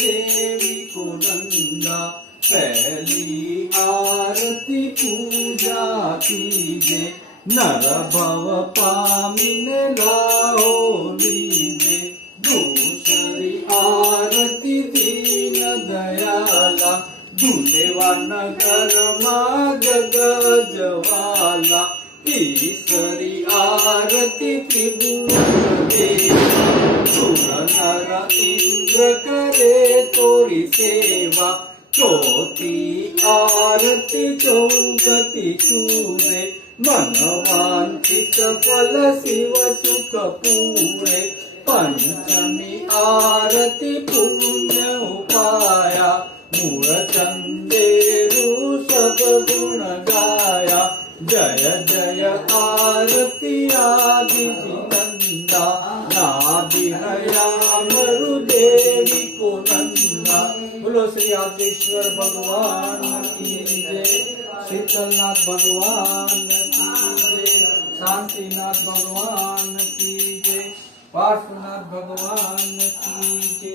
देवी को नंदा। पहली आरती पूजा कीजे, नर भव पामिने लाहो लीजे। दूसरी आरती दीन दयाला, दुलेवा नगर मा जग जवाला। तीसरी आरती त्रिभुवन देवा, सुर नर इंद्र करे तोरी सेवा। चौथी आरती चौगति चूरे, मनवांचित फल शिव सुख पूरे। पंचमी आरती पुण्य उपाया, मूळ चंदेरु सद्गुण गाया। जय जय आरती आदि नंदा, नाभिनया मरु देवी को नंदा। बोलो श्री आदिश्वर भगवान की जय, शीतलनाथ भगवान की जय, शांतिनाथ भगवान की जय, वासुनाथ भगवान की जय।